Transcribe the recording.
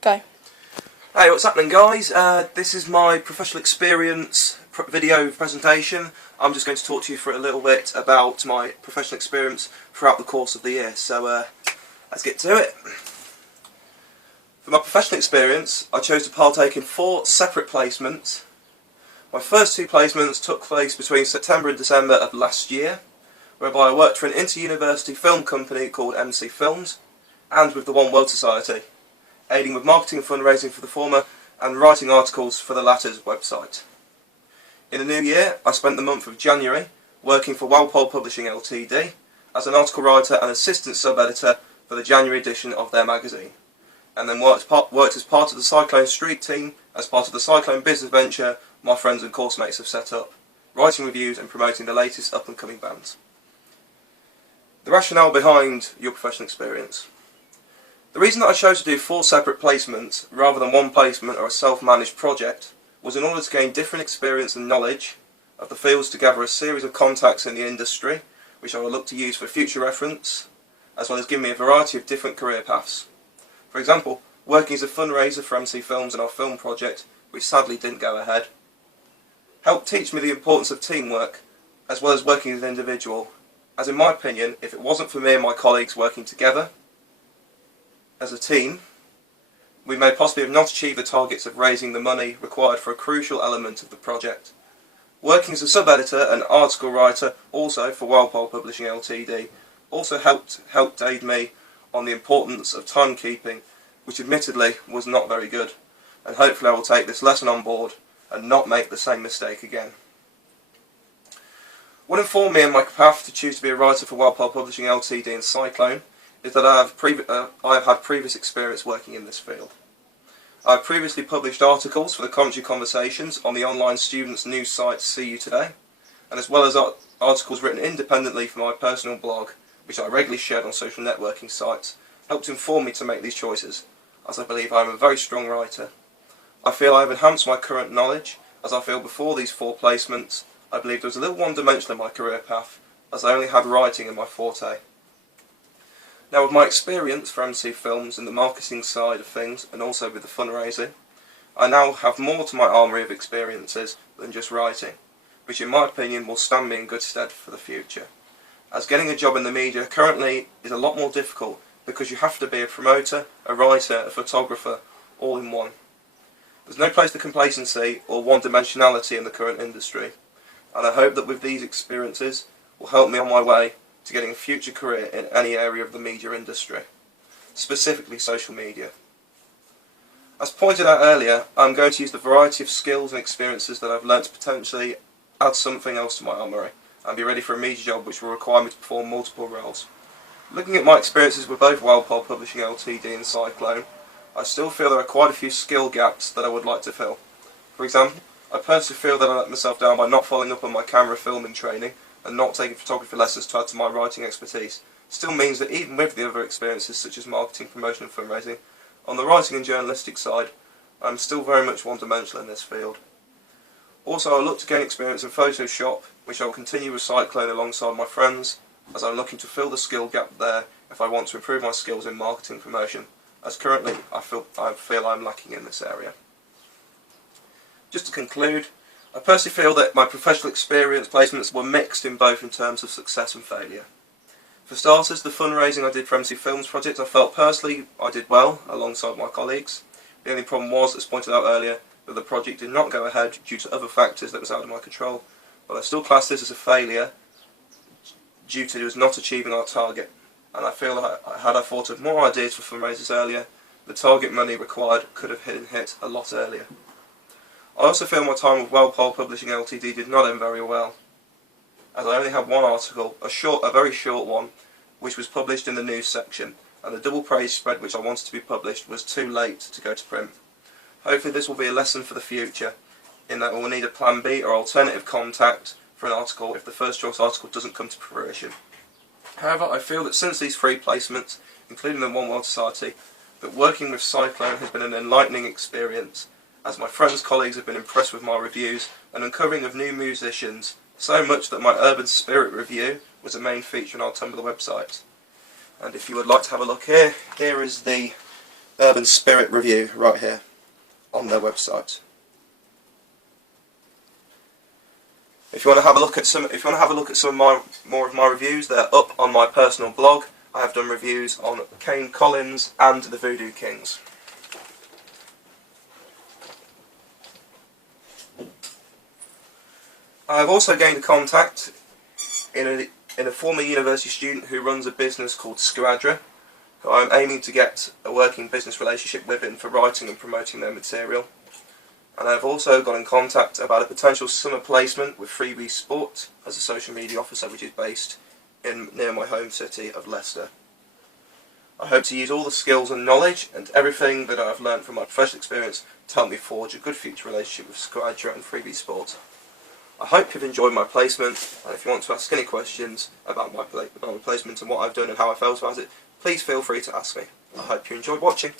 Go. Hey, what's happening, guys? This is my professional experience video presentation. I'm just going to talk to you for a little bit about my professional experience throughout the course of the year. So let's get to it. For my professional experience, I chose to partake in 4 separate placements. My first 2 placements took place between September and December of last year, whereby I worked for an inter-university film company called MC Films and with the One World Society, aiding with marketing and fundraising for the former and writing articles for the latter's website. In the new year, I spent the month of January working for Walpole Publishing Ltd as an article writer and assistant sub-editor for the January edition of their magazine, and then worked as part of the Cyclone Street team as part of the Cyclone business venture my friends and course mates have set up, writing reviews and promoting the latest up-and-coming bands. The rationale behind your professional experience. The reason that I chose to do 4 separate placements rather than one placement or a self-managed project was in order to gain different experience and knowledge of the fields, to gather a series of contacts in the industry which I will look to use for future reference, as well as give me a variety of different career paths. For example, working as a fundraiser for MC Films and our film project, which sadly didn't go ahead, helped teach me the importance of teamwork as well as working as an individual, as in my opinion, if it wasn't for me and my colleagues working together as a team, we may possibly have not achieved the targets of raising the money required for a crucial element of the project. Working as a sub-editor and article writer also for Walpole Publishing Ltd also helped aid me on the importance of timekeeping, which admittedly was not very good, and hopefully I will take this lesson on board and not make the same mistake again. What informed me in my path to choose to be a writer for Walpole Publishing Ltd and Cyclone is that I have had previous experience working in this field. I have previously published articles for the Commentary Conversations on the online students' news site See You Today, and as well as articles written independently for my personal blog, which I regularly shared on social networking sites, helped inform me to make these choices, as I believe I am a very strong writer. I feel I have enhanced my current knowledge, as I feel before these 4 placements I believed I was a little one-dimensional in my career path, as I only had writing in my forte. Now, with my experience for MC Films and the marketing side of things, and also with the fundraising, I now have more to my armoury of experiences than just writing, which in my opinion will stand me in good stead for the future, as getting a job in the media currently is a lot more difficult because you have to be a promoter, a writer, a photographer, all in one. There's no place for complacency or one-dimensionality in the current industry, and I hope that with these experiences will help me on my way to getting a future career in any area of the media industry, specifically social media. As pointed out earlier, I'm going to use the variety of skills and experiences that I've learnt to potentially add something else to my armoury and be ready for a media job which will require me to perform multiple roles. Looking at my experiences with both Walpole Publishing Ltd and Cyclone, I still feel there are quite a few skill gaps that I would like to fill. For example, I personally feel that I let myself down by not following up on my camera filming training and not taking photography lessons to add to my writing expertise. Still means that even with the other experiences such as marketing, promotion and fundraising, on the writing and journalistic side, I'm still very much one-dimensional in this field. Also, I look to gain experience in Photoshop, which I will continue with Cyclone alongside my friends, as I'm looking to fill the skill gap there if I want to improve my skills in marketing and promotion, as currently I feel I'm lacking in this area. Just to conclude, I personally feel that my professional experience placements were mixed in both in terms of success and failure. For starters, the fundraising I did for MC Films project, I felt personally I did well alongside my colleagues. The only problem was, as pointed out earlier, that the project did not go ahead due to other factors that was out of my control, but I still class this as a failure due to us not achieving our target, and I feel that had I thought of more ideas for fundraisers earlier, the target money required could have been hit a lot earlier. I also feel my time with Walpole Publishing Ltd did not end very well, as I only had one article, a very short one, which was published in the news section, and the double praise spread which I wanted to be published was too late to go to print. Hopefully this will be a lesson for the future, in that we will need a plan B or alternative contact for an article if the first choice article doesn't come to fruition. However, I feel that since these 3 placements, including the One World Society, that working with Cyclone has been an enlightening experience, as my friends' colleagues have been impressed with my reviews and uncovering of new musicians, so much that my Urban Spirit review was a main feature on our Tumblr website. And if you would like to have a look here, here is the Urban Spirit Review right here on their website. If you want to have a look at some, more of my reviews, they're up on my personal blog. I have done reviews on Kane Collins and the Voodoo Kings. I have also gained a contact in a former university student who runs a business called Squadra, who I'm aiming to get a working business relationship with him for writing and promoting their material. And I've also got in contact about a potential summer placement with Freebie Sport as a social media officer, which is based near my home city of Leicester. I hope to use all the skills and knowledge and everything that I've learned from my professional experience to help me forge a good future relationship with Squadra and Freebie Sport. I hope you've enjoyed my placement, and if you want to ask any questions about my placement and what I've done and how I felt about it, please feel free to ask me. I hope you enjoyed watching.